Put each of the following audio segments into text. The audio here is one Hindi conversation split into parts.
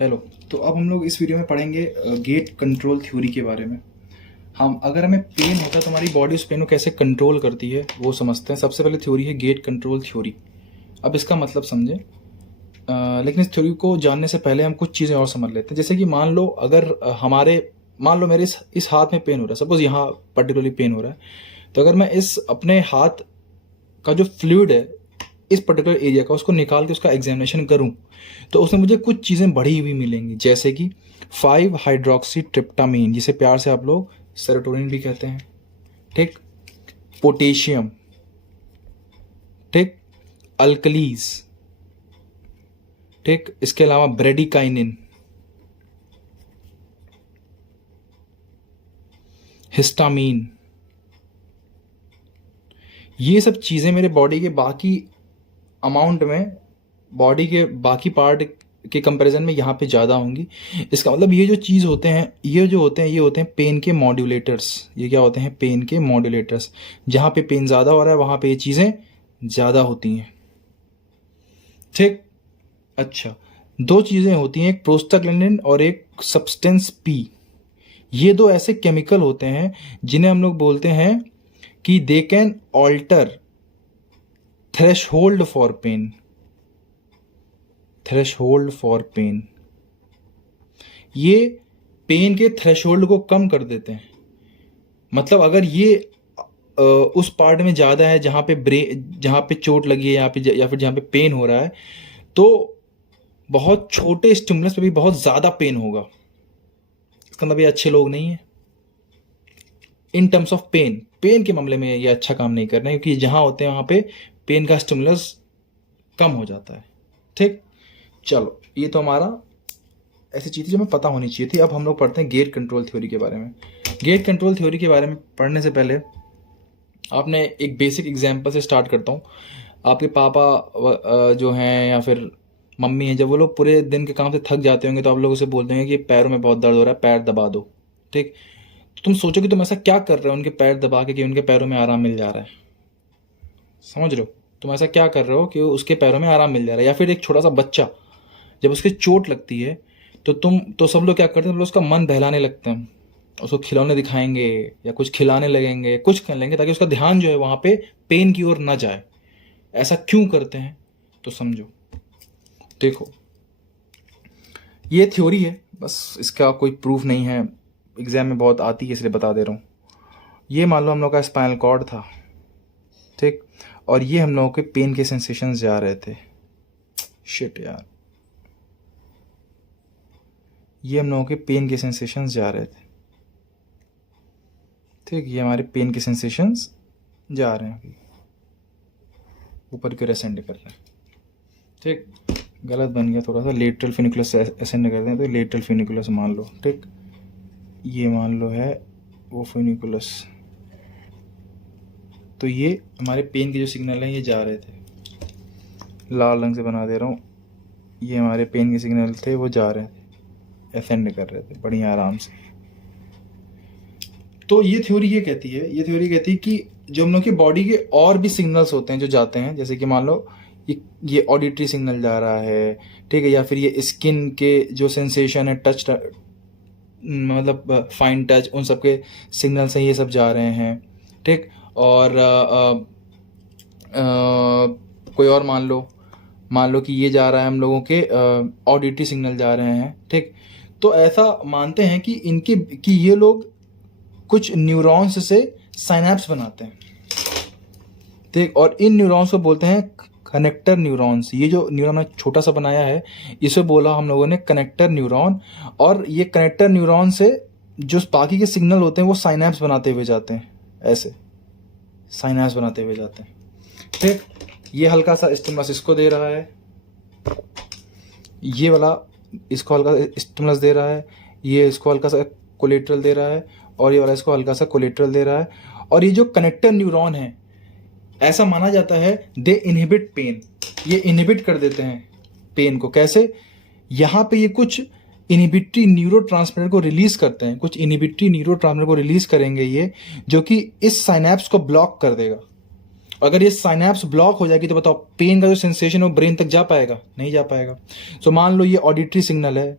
हेलो। तो अब हम लोग इस वीडियो में पढ़ेंगे गेट कंट्रोल थ्योरी के बारे में। अगर हमें पेन होता है तो हमारी बॉडी उस पेन को कैसे कंट्रोल करती है वो समझते हैं। सबसे पहले थ्योरी है गेट कंट्रोल थ्योरी। अब इसका मतलब समझें, लेकिन इस थ्योरी को जानने से पहले हम कुछ चीज़ें और समझ लेते हैं। जैसे कि मान लो अगर मान लो मेरे इस हाथ में पेन हो रहा है, सपोज यहाँ पर्टिकुलरली पेन हो रहा है, तो अगर मैं इस अपने हाथ का जो फ्लूइड है इस पर्टिकुलर एरिया का उसको निकाल के उसका एग्जामिनेशन करूं तो उसमें मुझे कुछ चीज़ें बढ़ी हुई मिलेंगी, जैसे कि 5 हाइड्रोक्सी ट्रिप्टामीन, जिसे प्यार से आप लोग सेरोटोनिन भी कहते हैं, ठीक, पोटेशियम, ठीक, अल्कलीज, ठीक, इसके अलावा ब्रेडिकाइनिन, हिस्टामीन। ये सब चीज़ें मेरे बॉडी के बाकी अमाउंट में, बॉडी के बाकी पार्ट के कंपैरिजन में यहाँ पे ज़्यादा होंगी। इसका मतलब ये जो चीज़ होते हैं, ये होते हैं पेन के मॉड्यूलेटर्स। ये क्या होते हैं? पेन के मॉड्यूलेटर्स। जहाँ पे पेन ज़्यादा हो रहा है वहाँ पे ये चीज़ें ज़्यादा होती हैं, ठीक। अच्छा, दो चीज़ें होती हैं, एक प्रोस्टाग्लैंडिन और एक सब्सटेंस पी। ये दो ऐसे केमिकल होते हैं जिन्हें हम लोग बोलते हैं कि they can alter threshold for pain. Threshold for pain, ये पेन के थ्रेशहोल्ड को कम कर देते हैं। मतलब अगर ये उस पार्ट में ज़्यादा है जहाँ पे चोट लगी है, या फिर जहाँ पे पेन हो रहा है, तो बहुत छोटे स्टिमुलस पे भी बहुत ज़्यादा पेन होगा। इसका मतलब ये अच्छे लोग नहीं है इन टर्म्स ऑफ पेन के मामले में। ये अच्छा काम नहीं कर रहे हैं, क्योंकि जहाँ होते हैं वहाँ पे पेन का स्टिमुलस कम हो जाता है, ठीक। चलो, ये तो हमारा ऐसी चीज़ जो हमें पता होनी चाहिए थी। अब हम लोग पढ़ते हैं गेट कंट्रोल थ्योरी के बारे में। गेट कंट्रोल थ्योरी के बारे में पढ़ने से पहले आपने एक बेसिक एग्जांपल से स्टार्ट करता हूँ। आपके पापा जो हैं या फिर मम्मी हैं, जब वो लोग पूरे दिन के काम से थक जाते होंगे तो आप लोग उसे बोलते हैं कि पैरों में बहुत दर्द हो रहा है, पैर दबा दो, ठीक। तो तुम सोचो कि तुम ऐसा क्या कर रहे हो उनके पैर दबा के कि उनके पैरों में आराम मिल जा रहा है। समझ रहे हो? तुम ऐसा क्या कर रहे हो कि उसके पैरों में आराम मिल जा रहा है। या फिर एक छोटा सा बच्चा, जब उसके चोट लगती है तो सब लोग क्या करते हैं? उसका मन बहलाने लगते हैं, उसको खिलौने दिखाएंगे या कुछ खिलाने लगेंगे, कुछ कर लेंगे ताकि उसका ध्यान जो है वहाँ पे पेन की ओर ना जाए। ऐसा क्यों करते हैं? तो समझो, देखो, ये थ्योरी है, बस इसका कोई प्रूफ नहीं है, एग्जाम में बहुत आती है इसलिए बता दे रहा हूँ। ये मान लो हम लोग का स्पाइनल कॉर्ड था, ठीक, और ये हम लोगों के पेन के सेंसेशंस जा रहे थे। शिट यार, ये हम लोगों के पेन के सेंसेशंस जा रहे थे, ठीक। ये हमारे पेन के सेंसेशंस जा रहे हैं, ऊपर की ओर असेंड कर रहे हैं, ठीक। गलत बन गया थोड़ा सा, लेटरल फिनिकुलस असेंड करते हैं तो लेटरल फिनिकुलस मान लो, ठीक। ये मान लो है वो फिनिकुलस। तो ये हमारे पेन के जो सिग्नल हैं ये जा रहे थे, लाल रंग से बना दे रहा हूँ। ये हमारे पेन के सिग्नल थे, वो जा रहे थे, असेंड कर रहे थे बढ़िया आराम से। तो ये थ्योरी कहती है कि जो हम लोग की बॉडी के और भी सिग्नल्स होते हैं जो जाते हैं, जैसे कि मान लो ये ऑडिटरी सिग्नल जा रहा है, ठीक है, या फिर ये स्किन के जो सेंसेशन है, टच, मतलब फाइन टच, उन सब के सिग्नल्स हैं, ये सब जा रहे हैं, ठीक। और कोई और मान लो कि ये जा रहा है, हम लोगों के ऑडिटरी सिग्नल जा रहे हैं, ठीक। तो ऐसा मानते हैं कि ये लोग कुछ न्यूरॉन्स से साइनैप्स बनाते हैं, ठीक। और इन न्यूरॉन्स को बोलते हैं कनेक्टर न्यूरॉन्स। ये जो न्यूरॉन ने छोटा सा बनाया है, इसे बोला हम लोगों ने कनेक्टर न्यूरॉन। और ये कनेक्टर न्यूरॉन से जो बाकी के सिग्नल होते हैं वो साइनैप्स बनाते हुए जाते हैं, ऐसे साइनैप्स बनाते हुए जाते हैं, ठीक। ये हल्का सा स्टिमुलस इसको दे रहा है, ये वाला इसको हल्का सा स्टिमुलस दे रहा है, ये इसको हल्का सा कोलेटरल दे रहा है, और ये वाला इसको हल्का सा कोलेटरल दे रहा है। और ये जो कनेक्टर न्यूरॉन है, ऐसा माना जाता है दे इनहिबिट पेन, ये इनहिबिट कर देते हैं पेन को। कैसे? यहाँ पे ये कुछ इनहिबिटरी न्यूरोट्रांसमीटर को रिलीज करते हैं, कुछ इनहिबिटरी न्यूरोट्रांसमीटर को रिलीज करेंगे ये, जो कि इस साइनैप्स को ब्लॉक कर देगा। अगर ये साइनैप्स ब्लॉक हो जाएगी तो बताओ पेन का जो सेंसेशन है वो ब्रेन तक जा पाएगा? नहीं जा पाएगा। सो मान लो ये ऑडिटरी सिग्नल है,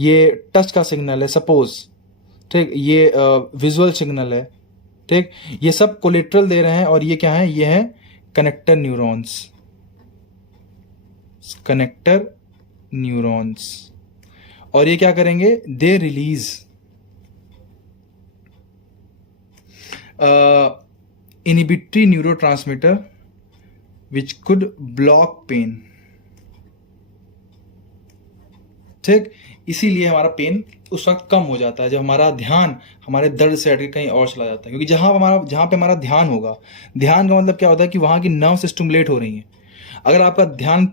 ये टच का सिग्नल है सपोज, ठीक, ये विजुअल सिग्नल है, ठीक, ये सब कोलेट्रल दे रहे हैं, और ये क्या है, ये है कनेक्टर न्यूरॉन्स, कनेक्टर न्यूरॉन्स। और ये क्या करेंगे, they release inhibitory neurotransmitter which could block pain, ठीक। इसीलिए हमारा पेन उस वक्त कम हो जाता है जब हमारा ध्यान हमारे दर्द से हटके कहीं और चला जाता है, क्योंकि जहां पे हमारा ध्यान होगा, ध्यान का मतलब क्या होता है कि वहां की नर्व्स स्टिमुलेट हो रही हैं। अगर आपका ध्यान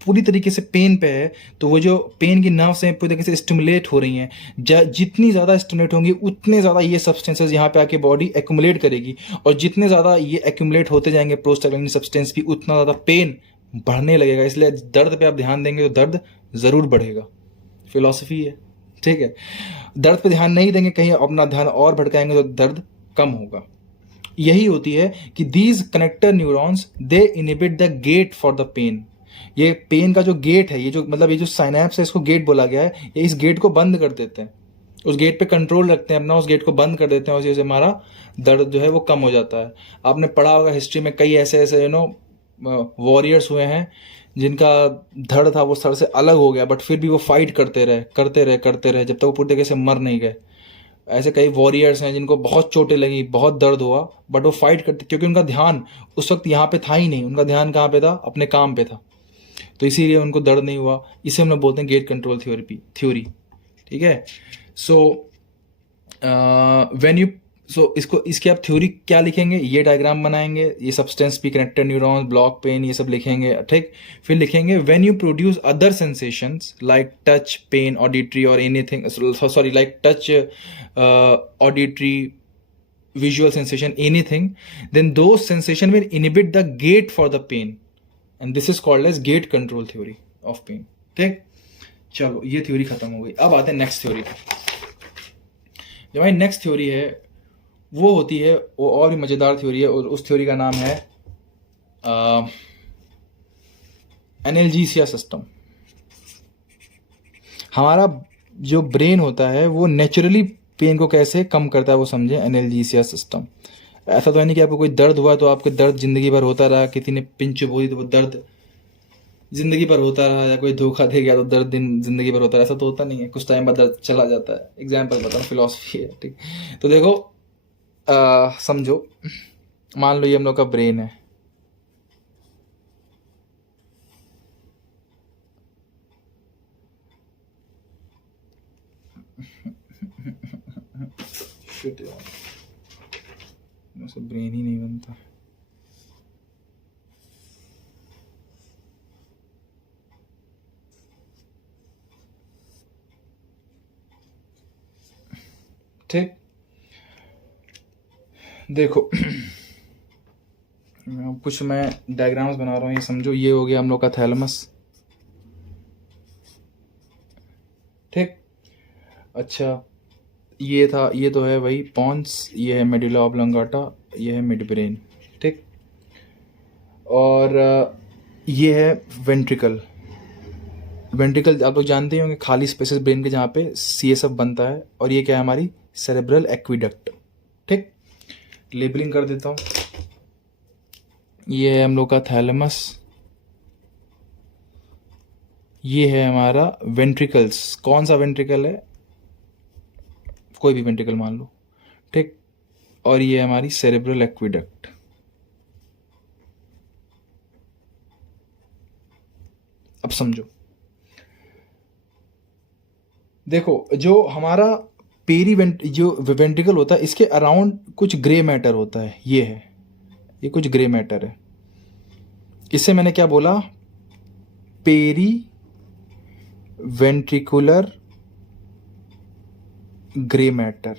पूरी तरीके से पेन पे है तो वो जो पेन की नर्व्स हैं पूरी तरीके से स्टिमुलेट हो रही हैं, जितनी ज़्यादा स्टिमुलेट होंगी उतने ज़्यादा ये सब्सटेंसेस यहाँ पे आके बॉडी एक्यूमुलेट करेगी, और जितने ज़्यादा ये एक्यूमुलेट होते जाएंगे प्रोस्टाग्लैंडिन सब्सटेंस भी, उतना ज़्यादा पेन बढ़ने लगेगा। इसलिए दर्द पे आप ध्यान देंगे तो दर्द ज़रूर बढ़ेगा, फिलॉसफी है, ठीक है। दर्द पे ध्यान नहीं देंगे, कहीं अपना ध्यान और भटकाएंगे तो दर्द कम होगा। यही होती है कि these connector neurons they inhibit the gate for the pain. ये पेन का जो गेट है, ये जो मतलब ये जो साइनैप्स है, इसको गेट बोला गया है, ये इस गेट को बंद कर देते हैं, उस गेट पे कंट्रोल रखते हैं अपना, उस गेट को बंद कर देते हैं, उसी से हमारा दर्द जो है वो कम हो जाता है। आपने पढ़ा होगा हिस्ट्री में, कई ऐसे ऐसे वॉरियर्स हुए हैं जिनका धड़ था वो सर से अलग हो गया, बट फिर भी वो फाइट करते रहे जब तक वो पूरी तरीके से मर नहीं गए। ऐसे कई वॉरियर्स हैं जिनको बहुत चोटें लगी, बहुत दर्द हुआ, बट वो फाइट करते, क्योंकि उनका ध्यान उस वक्त यहाँ पे था ही नहीं, उनका ध्यान कहाँ पे था, अपने काम पे था, तो इसीलिए उनको दर्द नहीं हुआ। इसे हम लोग बोलते हैं गेट कंट्रोल थ्योरी, ठीक है। सो इसको इसकी आप थ्योरी क्या लिखेंगे, ये डायग्राम बनाएंगे, ये सब्सटेंस भी, कनेक्टेड न्यूरॉन्स, ब्लॉक पेन, ये सब लिखेंगे, ठीक। फिर लिखेंगे when you produce other sensations like touch, pain, auditory और anything, sorry like touch, auditory, visual sensation, anything, then those sensation will inhibit the gate for the pain, and this is called as gate control theory of pain, ठीक। चलो ये थ्योरी खत्म हो गई, अब आते हैं नेक्स्ट थ्योरी। जो हमारी नेक्स्ट थ्योरी है वो होती है, वो और भी मजेदार थ्योरी है, और उस थ्योरी का नाम है एनाल्जेसिया सिस्टम। हमारा जो ब्रेन होता है वो नेचुरली पेन को कैसे कम करता है वो समझे, एनाल्जेसिया सिस्टम। ऐसा तो है नहीं कि आपको कोई दर्द हुआ तो आपके दर्द जिंदगी भर होता रहा, किसी ने पिंच बोली तो वो दर्द जिंदगी भर होता रहा, या कोई धोखा दे गया तो दर्द जिंदगी भर होता रहा, ऐसा तो होता नहीं है, कुछ टाइम बाद दर्द चला जाता है। एग्जाम्पल बताऊँ, फिलॉसफी है, ठीक। तो देखो समझो, मान लो ये हम लोग का ब्रेन है, शिट यार, ब्रेन ही नहीं बनता। ठीक, देखो कुछ मैं डायग्राम्स बना रहा हूँ, ये समझो, ये हो गया हम लोग का थैलेमस, ठीक। अच्छा ये था, ये तो है वही पॉन्स, ये है मेडुला ऑब्लांगाटा, ये है मिड ब्रेन, ठीक। और ये है वेंट्रिकल। वेंट्रिकल आप लोग जानते ही होंगे, खाली स्पेसेस ब्रेन के जहाँ पे CSF बनता है, और ये क्या है, हमारी सेरेब्रल एक्विडक्ट, ठीक। लेबलिंग कर देता हूँ, ये है हम लोग का थैलेमस, ये है हमारा वेंट्रिकल्स। कौन सा वेंट्रिकल है, कोई भी वेंट्रिकल मान लो, ठीक। और ये है हमारी सेरेब्रल एक्विडक्ट। अब समझो, देखो जो हमारा जो वेंट्रिकल होता है, इसके अराउंड कुछ ग्रे मैटर होता है, ये है, ये कुछ ग्रे मैटर है। इससे मैंने क्या बोला, पेरी वेंट्रिकुलर ग्रे मैटर,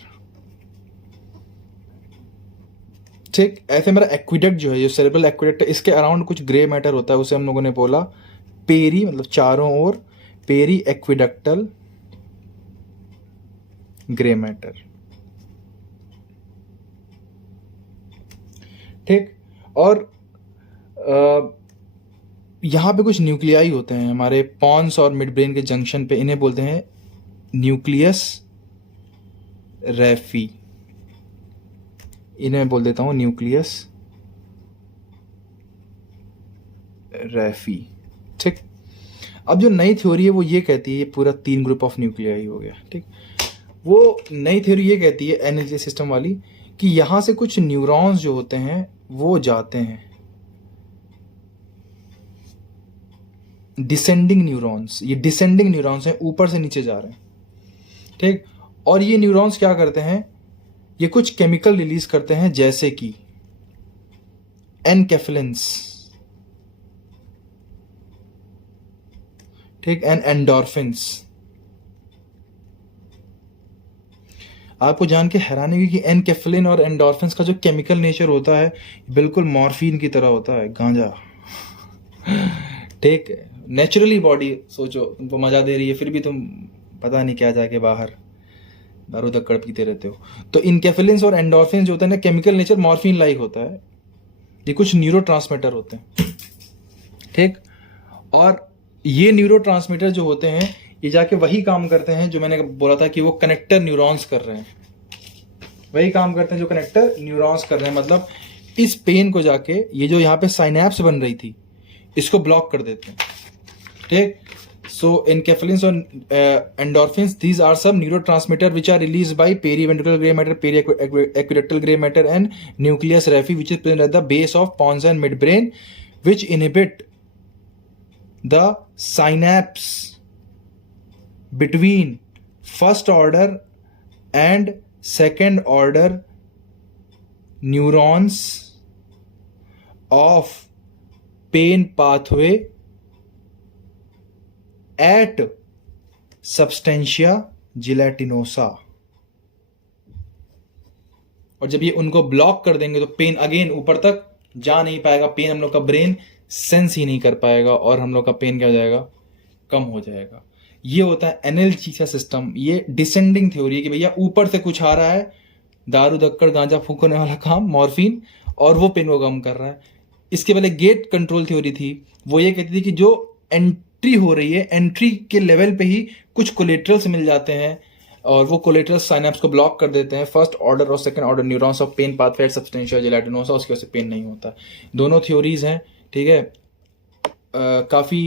ठीक। ऐसे मेरा एक्विडक्ट जो है, जो सेरेब्रल एक्विडक्ट है, इसके अराउंड कुछ ग्रे मैटर होता है, उसे हम लोगों ने बोला पेरी, मतलब चारों ओर, पेरी एक्विडक्टल ग्रे मैटर, ठीक। और यहाँ पे कुछ न्यूक्लियाई होते हैं हमारे पॉन्स और मिड ब्रेन के जंक्शन पे, इन्हें बोलते हैं न्यूक्लियस रैफी, इन्हें बोल देता हूं न्यूक्लियस रैफी। ठीक, अब जो नई थ्योरी है वो ये कहती है ये पूरा 3 ग्रुप ऑफ न्यूक्लियाई हो गया। ठीक, वो नई थ्योरी ये कहती है एनर्जी सिस्टम वाली कि यहां से कुछ न्यूरॉन्स जो होते हैं वो जाते हैं, डिसेंडिंग न्यूरॉन्स, ये डिसेंडिंग न्यूरॉन्स हैं, ऊपर से नीचे जा रहे हैं। ठीक, और ये न्यूरॉन्स क्या करते हैं, ये कुछ केमिकल रिलीज करते हैं जैसे कि एनकेफेलिन्स, ठीक, एंड एंडोर्फिन्स। आपको जान के हैरानी हुई कि एनकेफेलिन और एंडोर्फिन्स का जो केमिकल नेचर होता है बिल्कुल मॉर्फिन की तरह होता है, गांजा। ठीक, नेचुरली बॉडी सोचो तुमको मजा दे रही है, फिर भी तुम पता नहीं क्या जाके बाहर दारू धक्कड़ पीते रहते हो। तो इनकेफेलिन्स और एंडोर्फिन जो होता है ना, केमिकल नेचर मॉर्फिन लाइक होता है, ये कुछ न्यूरोट्रांसमीटर होते हैं। ठीक, और ये न्यूरोट्रांसमीटर जो होते हैं ये जाके वही काम करते हैं जो मैंने बोला था कि वो कनेक्टर न्यूरॉन्स कर रहे हैं, वही काम करते हैं जो कनेक्टर न्यूरॉन्स कर रहे हैं। मतलब इस पेन को जाके ये जो यहाँ पे साइनैप्स बन रही थी इसको ब्लॉक कर देते हैं। ठीक, so enkephalins and endorphins, these are some neurotransmitter which are released by periventricular gray matter, periaqueductal gray matter and nucleus raphe, which is present at the base of pons and midbrain, which inhibit the synapse between first order and second order neurons of pain pathway at substantia gelatinosa। और जब ये उनको ब्लॉक कर देंगे तो पेन अगेन ऊपर तक जा नहीं पाएगा, पेन हम लोग का ब्रेन सेंस ही नहीं कर पाएगा और हम लोग का पेन क्या हो जाएगा, कम हो जाएगा। ये होता है एनाल्जेसिया सिस्टम। ये डिसेंडिंग थ्योरी है कि भैया ऊपर से कुछ आ रहा है, दारू धक्कड़ गांजा फूकने वाला काम, मॉर्फिन, और वो पेन को कम कर रहा है। इसके पहले गेट कंट्रोल थ्योरी थी, वो ये कहती थी कि जो एंट्री हो रही है, एंट्री के लेवल पे ही कुछ कोलेटरल्स मिल जाते हैं और वो कोलेटरल्स साइनैप्स को ब्लॉक कर देते हैं, फर्स्ट ऑर्डर और second order neurons of pain pathway at substantia gelatinosa, उसकी वजह से पेन नहीं होता। दोनों थ्योरीज हैं, ठीक है, काफ़ी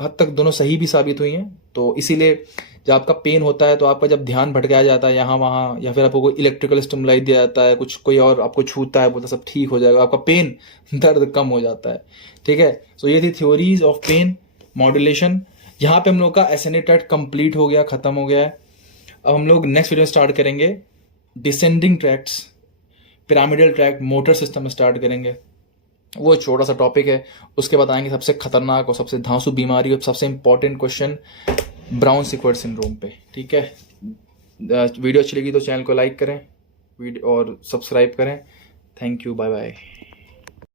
हद तक दोनों सही भी साबित हुई हैं। तो इसीलिए जब आपका पेन होता है तो आपका जब ध्यान भटकाया जाता है यहाँ वहाँ, या फिर आपको कोई इलेक्ट्रिकल स्टिमुलाई दिया जाता है, कुछ कोई और आपको छूता है, बोलता सब ठीक हो जाएगा, आपका पेन दर्द कम हो जाता है। ठीक है, सो ये थी थ्योरीज ऑफ पेन मॉड्यूलेशन। यहाँ पे हम लोग का एसएनए ट्रैक्ट कंप्लीट हो गया, खत्म हो गया है। अब हम लोग नेक्स्ट वीडियो स्टार्ट करेंगे descending tracts, pyramidal tract, motor system start करेंगे। वो छोटा सा टॉपिक है, उसके बताएंगे सबसे खतरनाक और सबसे धांसू बीमारी और सबसे इंपॉर्टेंट क्वेश्चन ब्राउन सिक्वेट सिंड्रोम पे। ठीक है, वीडियो अच्छी लगी तो चैनल को लाइक करें और सब्सक्राइब करें। Thank you, bye bye.